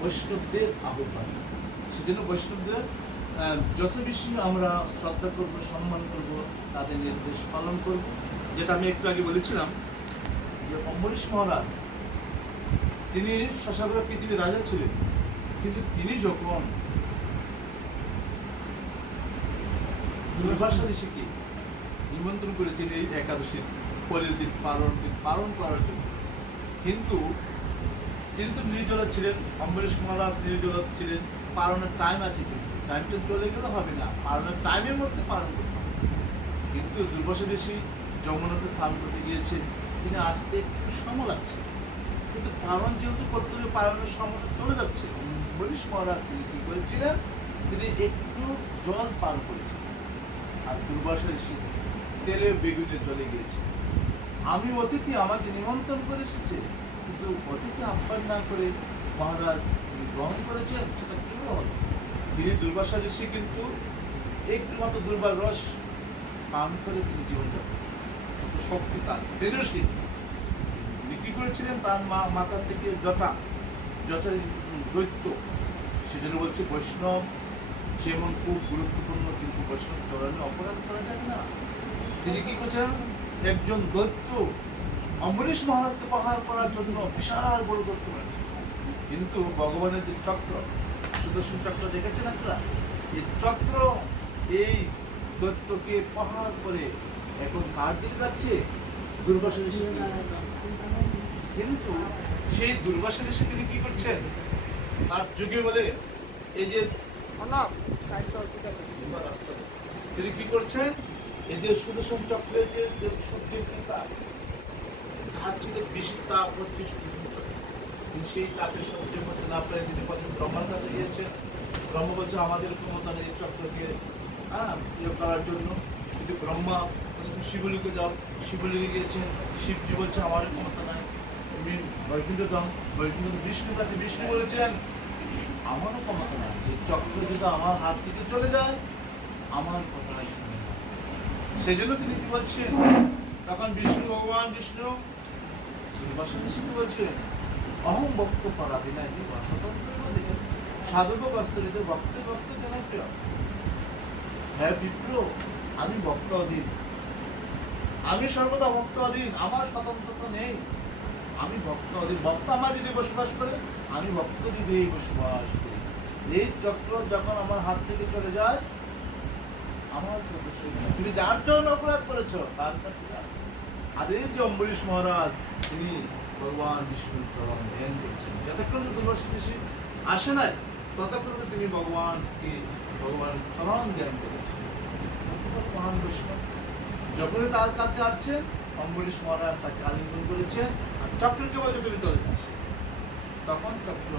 বৈষ্ণবদের আহ্বান। সেজন্য বৈষ্ণবদের যত বেশি আমরা শ্রদ্ধা করব, সম্মান করব, তাদের নির্দেশ পালন করব। যেটা আমি একটু আগে বলেছিলাম যে অম্বরীশ মহারাজ তিনি শশাবরা পৃথিবীর রাজা ছিলেন, কিন্তু তিনি যখন দুর্বাসা ঋষিকে নিমন্ত্রণ করেছেন এই একাদশীর পরের দিন পালন করার জন্য, কিন্তু তিনি তো নির্জলা ছিলেন, অম্বরীশ মহারাজ নির্জলা ছিলেন, পালনের টাইম আছে, কিন্তু টাইমটা চলে গেলে হবে না, পালনের টাইমের মধ্যে পালন করতে হবে। কিন্তু দুর্বাসা ঋষি যমুনাতে স্নান করতে গিয়েছেন, তিনি আসতে একটু সময় লাগছে, কিন্তু পালন যেহেতু করতে হবে, পালনের সময়টা চলে যাচ্ছে। অম্বরীশ মহারাজ তিনি কি করেছিলেন, তিনি একটু জল পান করেছিলেন, আর দুর্বাসা ঋষি তেলে বেগুনে জলে গিয়েছে। আমি অতিথি, আমাকে নিমন্ত্রণ করে এসেছে, কিন্তু অতিথি আহ্বান না করে মহারাজ তিনি গ্রহণ করেছেন, সেটা কিভাবে হলো? তিনি দুর্বাসা ঋষি কিন্তু একটু মাত্র দুর্বার রস পান করে তিনি জীবনযাপন, শক্তি তার তেজস্বী। তিনি কি করেছিলেন, তার মাথা থেকে জটা দৈত্য, সেজন্য বলছে বৈষ্ণব যেমন খুব গুরুত্বপূর্ণ, কিন্তু বৈষ্ণব চরণে অপরাধ করা যায় না। তিনি কি করছেন, একজন দৈত্য অম্বরীশ মহারাজকে প্রহার করার জন্য বিশাল বড় দৈত্য বানিয়েছে, কিন্তু ভগবানের যে চক্র, সুদর্শন চক্র দেখেছেন আপনারা, এই চক্র এই দৈত্যকে প্রহার করে এখন কার দিকে যাচ্ছে, দুর্বাসা ঋষি। কিন্তু সেই দুর্বাসা ঋষি তিনি কি করছেন, তার যুগে বলে এই যে তিনি কি করছেন, এই যে সুদর্শন চক্রের যে সূর্যের তাপ, তার থেকে বেশি তাপ হচ্ছে সুদর্শন চক্র। সেই তাপের সহ্য করতে না পারে তিনি প্রথম ব্রহ্মার কাছে গিয়েছেন। ব্রহ্ম বলছে আমাদের ক্ষমতা নেই চক্রকে ইয়ে করার জন্য, কিন্তু ব্রহ্মা শিবলিকে যাও, শিবলিকে গিয়েছেন, শিবজি বলছে আমার ক্ষমতা নাই, তুমি বৈকুণ্ঠ দাও, বৈকুণ্ঠ বিষ্ণুর কাছে, বিষ্ণু বলেছেন আমারও ক্ষমতা নাই, যে চক্র যদি আমার হাত থেকে চলে যায় আমার কথা শুনে না। সেই জন্য তিনি কি বলছেন, তখন বিষ্ণু ভগবান বিষ্ণু দুর্বাসা ঋষিকে বলছেন অহং ভক্ত পরাধীনা এই অস্বতন্ত্র দেখেন সাধুক বস্ত্রিত ভক্ত ভক্ত জনপ্রিয়। হ্যাঁ বিপ্র, আমি ভক্ত অধীন, আমি সর্বদা ভক্ত অধীন, আমার স্বতন্ত্রতা নেই, আমি ভক্ত অধীন। ভক্ত আমার হৃদয়ে বসবাস করে, আমি ভক্ত হৃদয়ে বসবাস করি। এই চক্র যখন আমার হাত থেকে চলে যায় আমার তুমি যার জন্য অপরাধ করেছ তার কাছে যাও। আর এই যে অম্বরীশ মহারাজ তিনি ভগবান বিষ্ণুর চরণ ধ্যান করছেন, যতক্ষণ দুর্বাসা ঋষি আসে নাই ততক্ষণ তিনি ভগবান চরণ ধ্যান করেছেন। মহান বৈষ্ণব যখনই তার কাছে আসছে অম্বরীশ মহারাজ তাকে আলিঙ্গন করেছেন, আর চক্রকে বলছে তুমি চলে যাও। তখন চক্র